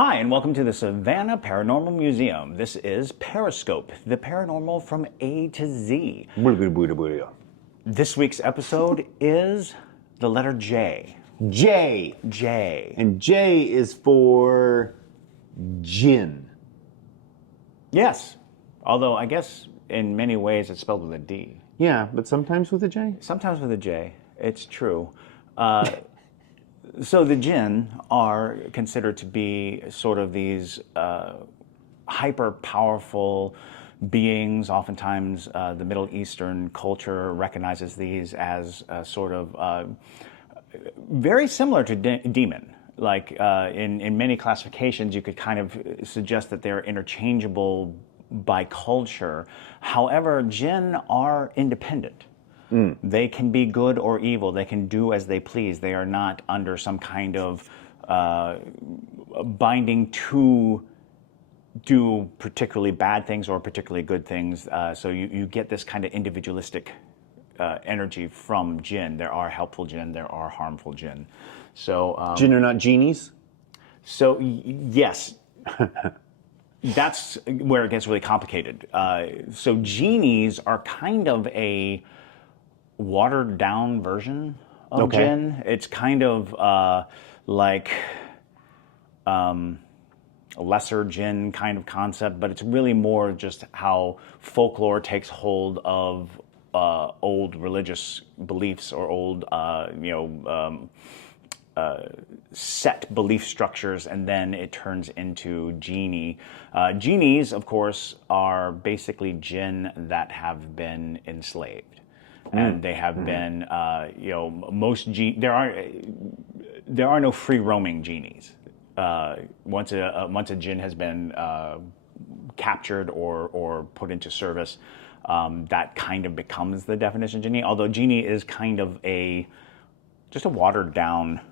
Hi, and welcome to the Savannah Paranormal Museum. This is Periscope, the paranormal from A to Z. This week's episode is the letter J. J. J. And J is for Jinn. Yes, although I guess in many ways it's spelled with a D. Yeah, but sometimes with a J. Sometimes with a J. It's true. So the Jinn are considered to be sort of these hyper-powerful beings. Oftentimes the Middle Eastern culture recognizes these as sort of very similar to demon. Like in many classifications, you could kind of suggest that they're interchangeable by culture. However, Jinn are independent. They can be good or evil. They can do as they please. They are not under some kind of binding to do particularly bad things or particularly good things. So you get this kind of individualistic energy from Jinn. There are helpful Jinn. There are harmful Jinn. So Jinn are not genies? So yes. That's where it gets really complicated. So genies are kind of a watered down version of Jinn. It's kind of like a lesser Jinn kind of concept, but it's really more just how folklore takes hold of old religious beliefs or old, set belief structures, and then it turns into genie. Genies, of course, are basically Jinn that have been enslaved. And they have been, there are no free roaming genies. Once a Jinn has been captured or put into service, that kind of becomes the definition of genie. Although genie is kind of just a watered down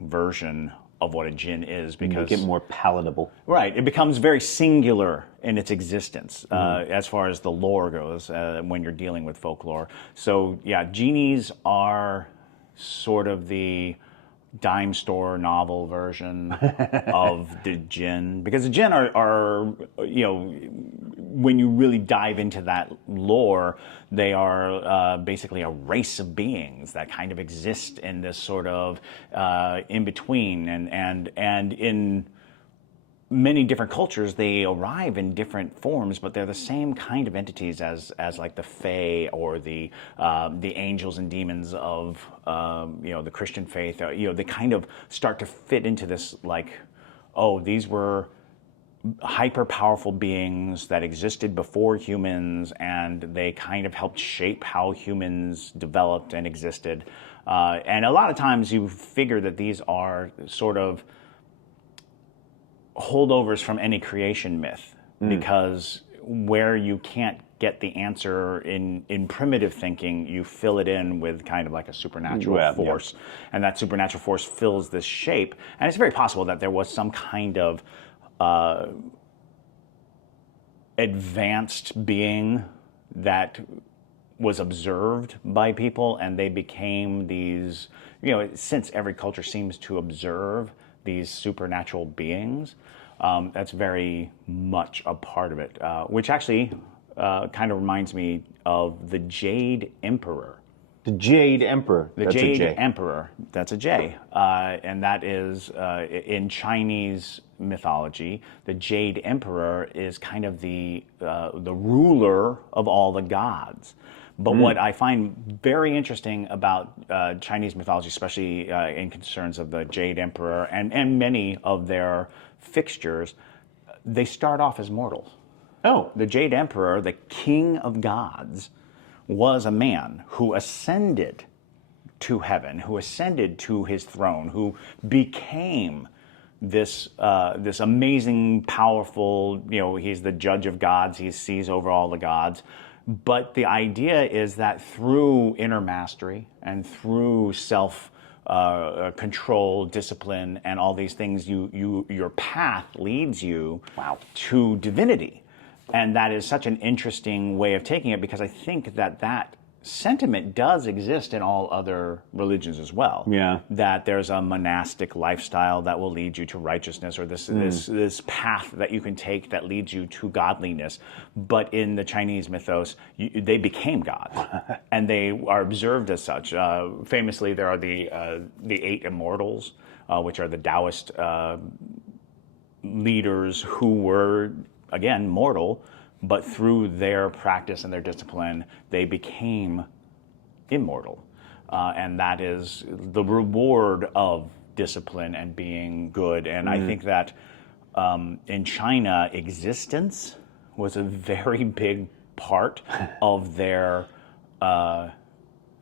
version of what a Jinn is, because Make it more palatable. Right, it becomes very singular in its existence as far as the lore goes when you're dealing with folklore. So yeah, genies are sort of the dime store novel version of the Jinn, because the Jinn are when you really dive into that lore, they are basically a race of beings that kind of exist in this sort of in between, and in many different cultures they arrive in different forms, but they're the same kind of entities as like the Fae or the angels and demons of the Christian faith. They kind of start to fit into this, like, oh, these were hyper powerful beings that existed before humans, and they kind of helped shape how humans developed and existed. And a lot of times you figure that these are sort of holdovers from any creation myth, because where you can't get the answer in primitive thinking, you fill it in with kind of like a supernatural force. And that supernatural force fills this shape. And it's very possible that there was some kind of advanced being that was observed by people, and they became these, since every culture seems to observe these supernatural beings, that's very much a part of it, which actually kind of reminds me of the Jade Emperor. The Jade Emperor. The Jade Emperor. That's a J. And that is, in Chinese mythology, the Jade Emperor is kind of the ruler of all the gods. But what I find very interesting about Chinese mythology, especially in concerns of the Jade Emperor and many of their fixtures, they start off as mortals. Oh. The Jade Emperor, the king of gods, was a man who ascended to heaven, who ascended to his throne, who became this amazing, powerful, he's the judge of gods, he sees over all the gods. But the idea is that through inner mastery and through self control, discipline, and all these things, your path leads you to divinity. And that is such an interesting way of taking it, because I think that sentiment does exist in all other religions as well. Yeah. That there's a monastic lifestyle that will lead you to righteousness, or this path that you can take that leads you to godliness. But in the Chinese mythos, they became gods, and they are observed as such. Famously, there are the 8 immortals, which are the Taoist leaders who were, again, mortal, but through their practice and their discipline, they became immortal. And that is the reward of discipline and being good. And I think that in China, existence was a very big part of their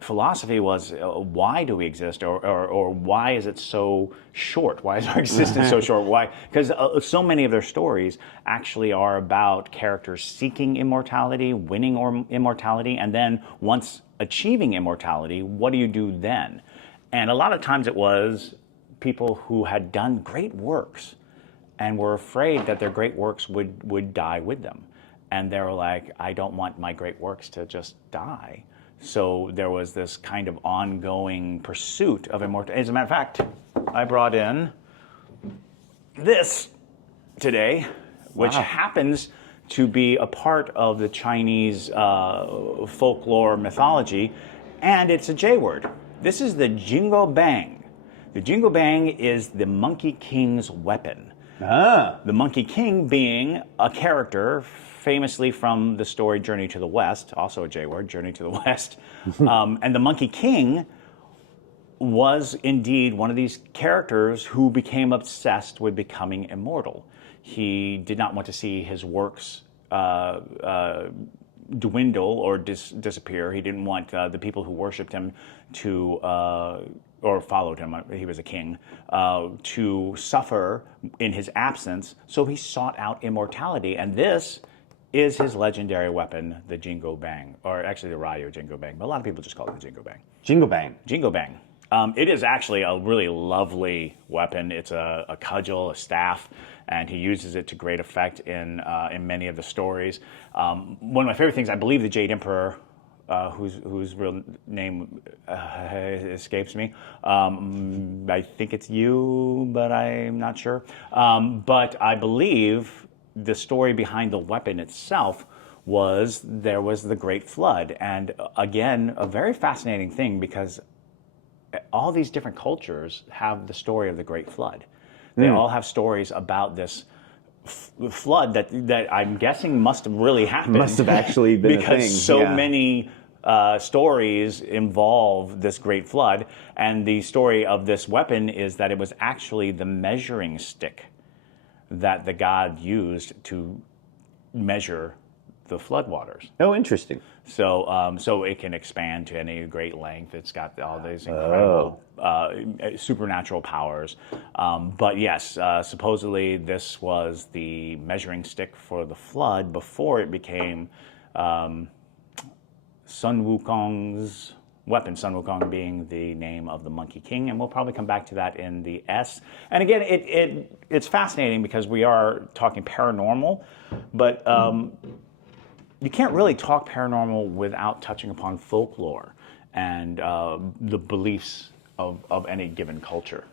philosophy. Was why do we exist, or why is it so short? Why is our existence so short? Why? Because so many of their stories actually are about characters seeking immortality, winning immortality, and then once achieving immortality, what do you do then? And a lot of times it was people who had done great works and were afraid that their great works would die with them. And they were like, I don't want my great works to just die. So there was this kind of ongoing pursuit of immortality. As a matter of fact, I brought in this today, which happens to be a part of the Chinese folklore mythology, and it's a J word. This is the Jingo Bang. The Jingo Bang is the Monkey King's weapon. The Monkey King being a character famously from the story Journey to the West, also a J word, Journey to the West. And the Monkey King was indeed one of these characters who became obsessed with becoming immortal. He did not want to see his works dwindle or disappear. He didn't want the people who worshipped him to, or followed him, he was a king, to suffer in his absence. So he sought out immortality. And this is his legendary weapon, the Jingo Bang, or actually the Ryo Jingo Bang, but a lot of people just call it the Jingo Bang. Jingo Bang. Jingo Bang. It is actually a really lovely weapon. It's a cudgel, a staff, and he uses it to great effect in many of the stories. One of my favorite things, I believe the Jade Emperor, whose real name escapes me. I think it's you, but I'm not sure. But I believe the story behind the weapon itself was there was the Great Flood. And again, a very fascinating thing, because all these different cultures have the story of the Great Flood. They all have stories about this flood that I'm guessing must have really happened. Must have actually been because a thing. so many stories involve this Great Flood. And the story of this weapon is that it was actually the measuring stick that the god used to measure the floodwaters. Oh, interesting. So, so it can expand to any great length. It's got all these incredible supernatural powers. But yes, supposedly this was the measuring stick for the flood before it became Sun Wukong's weapon, Sun Wukong being the name of the Monkey King, and we'll probably come back to that in the S. And again, it's fascinating because we are talking paranormal, but you can't really talk paranormal without touching upon folklore and the beliefs of any given culture.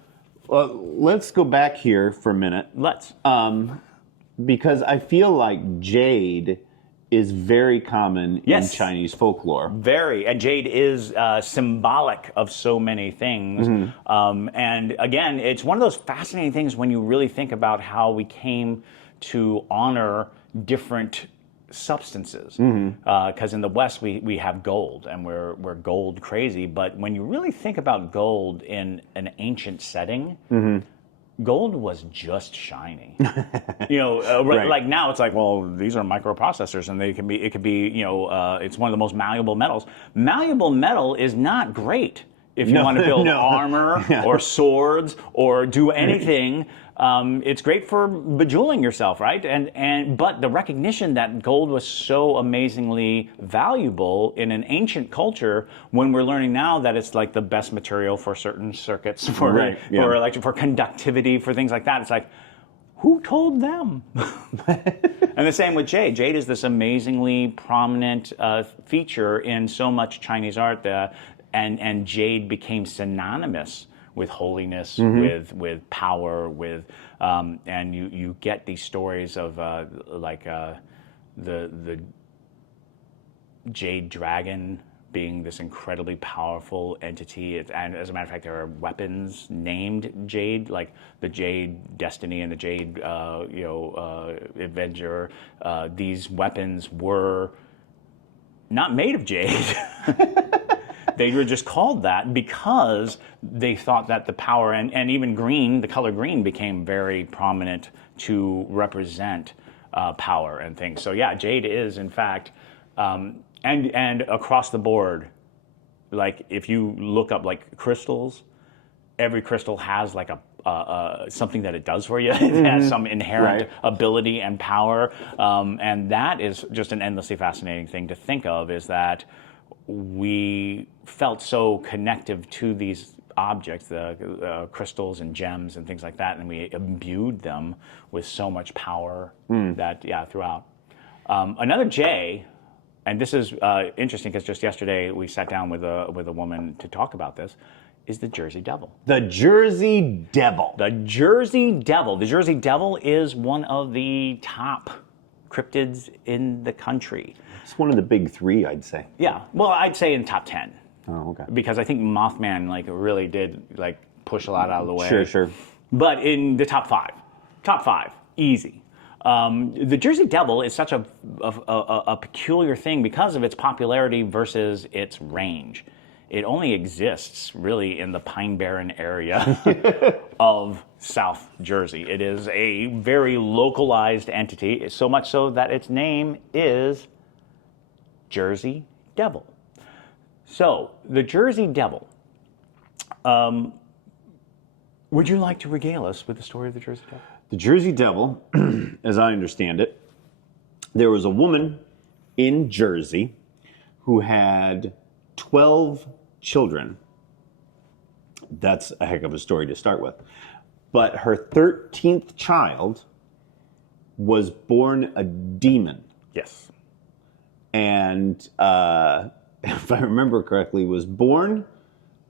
Well, let's go back here for a minute. Let's. Because I feel like jade is very common in Chinese folklore. Very. And jade is symbolic of so many things. And again, it's one of those fascinating things when you really think about how we came to honor different substances. Because in the West, we have gold, and we're gold crazy. But when you really think about gold in an ancient setting, gold was just shiny. Right. Like now it's like, well, these are microprocessors, and it could be, it's one of the most malleable metals. Malleable metal is not great if you want to build armor or swords or do anything. It's great for bejeweling yourself, right? But the recognition that gold was so amazingly valuable in an ancient culture, when we're learning now that it's like the best material for certain circuits, for electric, for conductivity, for things like that, it's like, who told them? And the same with jade. Jade is this amazingly prominent feature in so much Chinese art, and jade became synonymous with holiness, with power, and you get these stories of the jade dragon being this incredibly powerful entity. And as a matter of fact, there are weapons named Jade, like the Jade Destiny and the Jade Avenger. These weapons were not made of jade. They were just called that because they thought that the power, and even green, the color green, became very prominent to represent power and things. So yeah, jade is in fact, and across the board, like if you look up like crystals, every crystal has like a something that it does for you. It has some inherent ability and power, and that is just an endlessly fascinating thing to think of. Is that we felt so connective to these objects, the crystals and gems and things like that, and we imbued them with so much power that throughout. Another J. And this is interesting because just yesterday we sat down with a woman to talk about this, is the Jersey Devil. The Jersey Devil. The Jersey Devil. The Jersey Devil is one of the top cryptids in the country. It's one of the big three, I'd say. Yeah. Well, I'd say in top 10. Oh, okay. Because I think Mothman really did push a lot out of the way. Sure. But in the top five, easy. The Jersey Devil is such a peculiar thing because of its popularity versus its range. It only exists really in the Pine Barren area of South Jersey. It is a very localized entity, so much so that its name is Jersey Devil. So, the Jersey Devil. Would you like to regale us with the story of the Jersey Devil? The Jersey Devil, as I understand it, there was a woman in Jersey who had 12 children. That's a heck of a story to start with. But her 13th child was born a demon. Yes. And if I remember correctly, was born,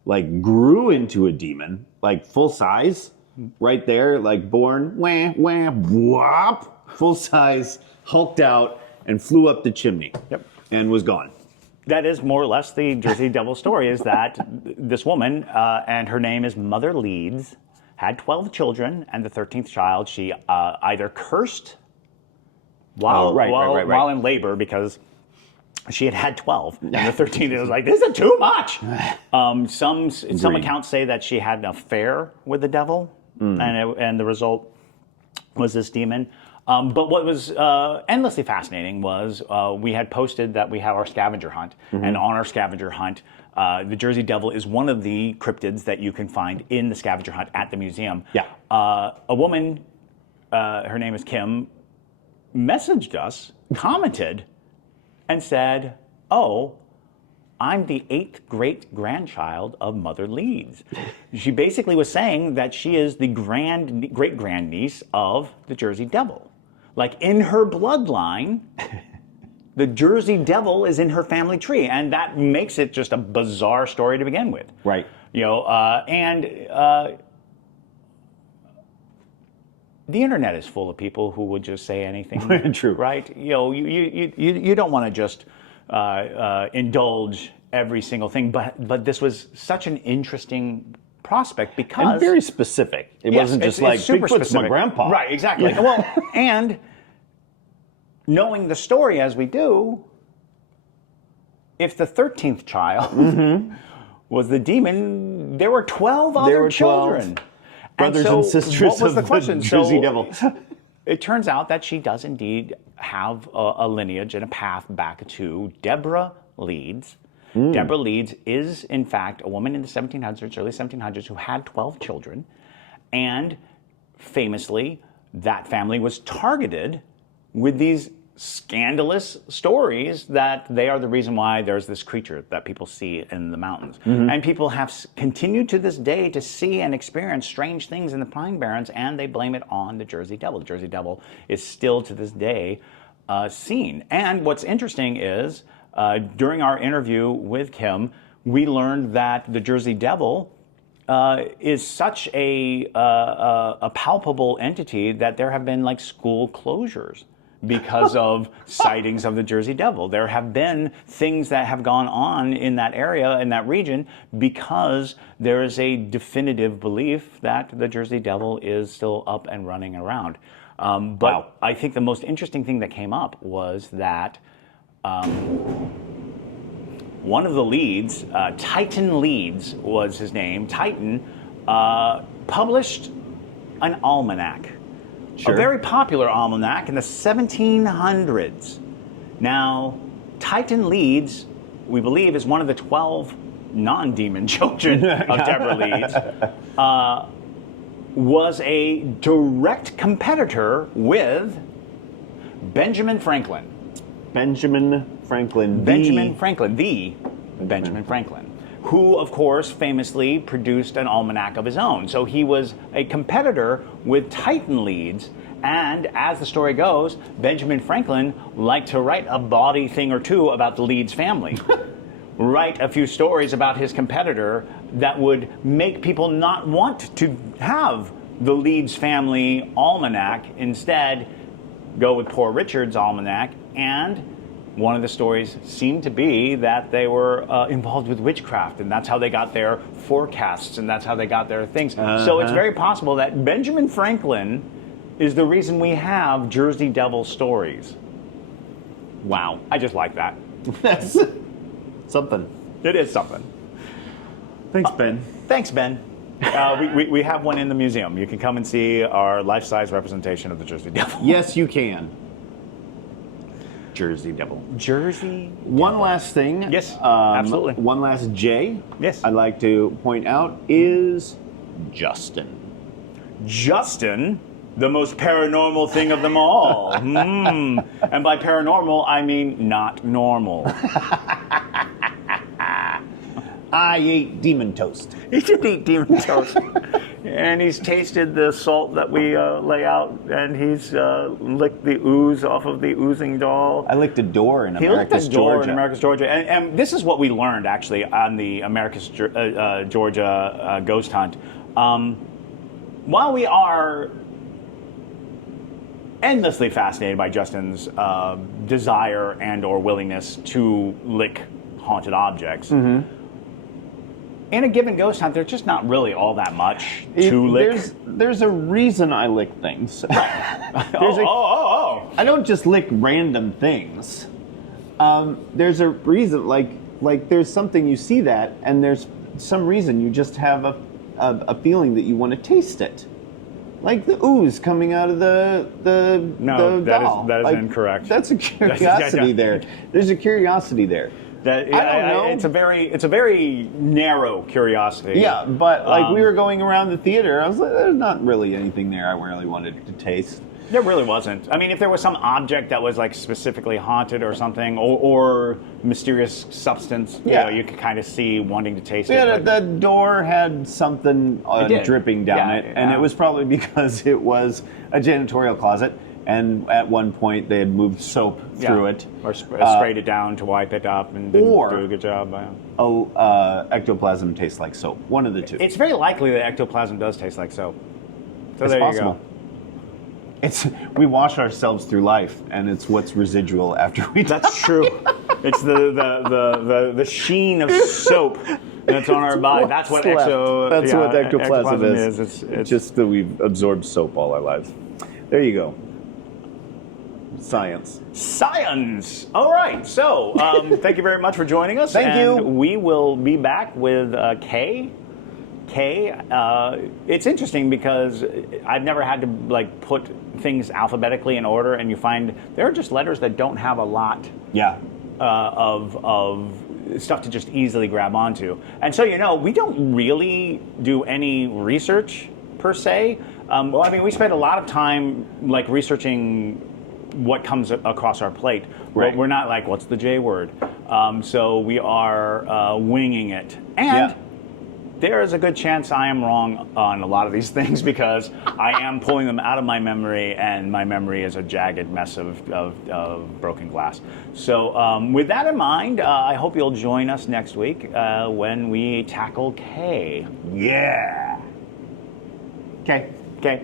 grew into a demon, full size. Right there, born, wah, wah, whop, full size, hulked out, and flew up the chimney. Yep. And was gone. That is more or less the Jersey Devil story, is that this woman, and her name is Mother Leeds, had 12 children, and the 13th child she either cursed while in labor because she had 12, and the 13th was like, this is too much. Some accounts say that she had an affair with the devil, and the result was this demon. But what was endlessly fascinating was we had posted that we have our scavenger hunt, and on our scavenger hunt, the Jersey Devil is one of the cryptids that you can find in the scavenger hunt at the museum. Yeah. A woman, her name is Kim, messaged us, commented, and said, "Oh, I'm the 8th great-grandchild of Mother Leeds." She basically was saying that she is the great-grandniece of the Jersey Devil. In her bloodline, the Jersey Devil is in her family tree, and that makes it just a bizarre story to begin with. Right. The internet is full of people who would just say anything. True. Right? You don't want to just indulge every single thing, but this was such an interesting prospect because... And very specific. It wasn't just super Bigfoot's specific. my grandpa. Right, exactly. Yeah. Well, and knowing the story as we do, if the 13th child was the demon, there were 12 other children. Brothers and sisters what was the of question? the Jersey Devil. It turns out that she does indeed have a lineage and a path back to Deborah Leeds. Deborah Leeds is, in fact, a woman in the 1700s, early 1700s, who had 12 children. And famously, that family was targeted with these scandalous stories that they are the reason why there's this creature that people see in the mountains. And people have continued to this day to see and experience strange things in the Pine Barrens, and they blame it on the Jersey Devil. The Jersey Devil is still to this day seen. And what's interesting is during our interview with Kim, we learned that the Jersey Devil is such a palpable entity that there have been like school closures because of sightings of the Jersey Devil. There have been things that have gone on in that area, in that region, because there is a definitive belief that the Jersey Devil is still up and running around. But wow. I think the most interesting thing that came up was that one of the leads, Titan Leeds was his name, Titan, published an almanac. Sure. A very popular almanac in the 1700s. Now, Titan Leeds, we believe, is one of the 12 non-demon children of Deborah Leeds, was a direct competitor with Benjamin Franklin. Benjamin Franklin, who, of course, famously produced an almanac of his own. So he was a competitor with Titan Leeds, and as the story goes, Benjamin Franklin liked to write a bawdy thing or two about the Leeds family. Write a few stories about his competitor that would make people not want to have the Leeds family almanac. Instead, go with Poor Richard's almanac, and one of the stories seemed to be that they were involved with witchcraft, and that's how they got their forecasts, and that's how they got their things. So it's very possible that Benjamin Franklin is the reason we have Jersey Devil stories. Wow. I just like that. That's something. It is something. Thanks, Ben. Thanks, Ben. We have one in the museum. You can come and see our life-size representation of the Jersey Devil. Yes, you can. Jersey Devil. Jersey Devil. One last thing. Yes, absolutely. One last J. Yes. I'd like to point out is Justin. Justin, the most paranormal thing of them all. And by paranormal, I mean not normal. I ate demon toast. He did eat demon toast. And he's tasted the salt that we lay out, and he's licked the ooze off of the oozing doll. I licked a door in He Americus, licked a door Georgia. in Americus, Georgia. And this is what we learned, actually, on the Americus, Georgia ghost hunt. While we are endlessly fascinated by Justin's desire and or willingness to lick haunted objects, in a given ghost hunt, there's just not really all that much to lick. There's a reason I lick things. I don't just lick random things. There's a reason, like there's something you see that, and there's some reason you just have a feeling that you want to taste it. Like the ooze coming out of the doll. That is incorrect. That's a curiosity there. There's a curiosity there. I don't know. It's a very narrow curiosity. Yeah, but we were going around the theater, I was like, there's not really anything there I really wanted to taste. There really wasn't. I mean, if there was some object that was like specifically haunted or something, or mysterious substance, you could kind of see wanting to taste it. The door had something dripping down it, and it was probably because it was a janitorial closet. And at one point, they had moved soap through it. Or sprayed it down to wipe it up and didn't do a good job. Ectoplasm tastes like soap. One of the two. It's very likely that ectoplasm does taste like soap. So it's there possible. You go. We wash ourselves through life, and it's what's residual after we die. That's true. It's the sheen of soap that's on our body. That's what ectoplasm is. It's just that we've absorbed soap all our lives. There you go. Science. All right. So, thank you very much for joining us. Thank you. We will be back with Kay. Kay, it's interesting because I've never had to put things alphabetically in order, and you find there are just letters that don't have a lot. Of stuff to just easily grab onto. And so, we don't really do any research per se. We spend a lot of time researching what comes across our plate. Right. We're not like, what's the J word? So we are winging it. And there is a good chance I am wrong on a lot of these things because I am pulling them out of my memory, and my memory is a jagged mess of broken glass. So with that in mind, I hope you'll join us next week when we tackle K. Yeah. Okay. Okay.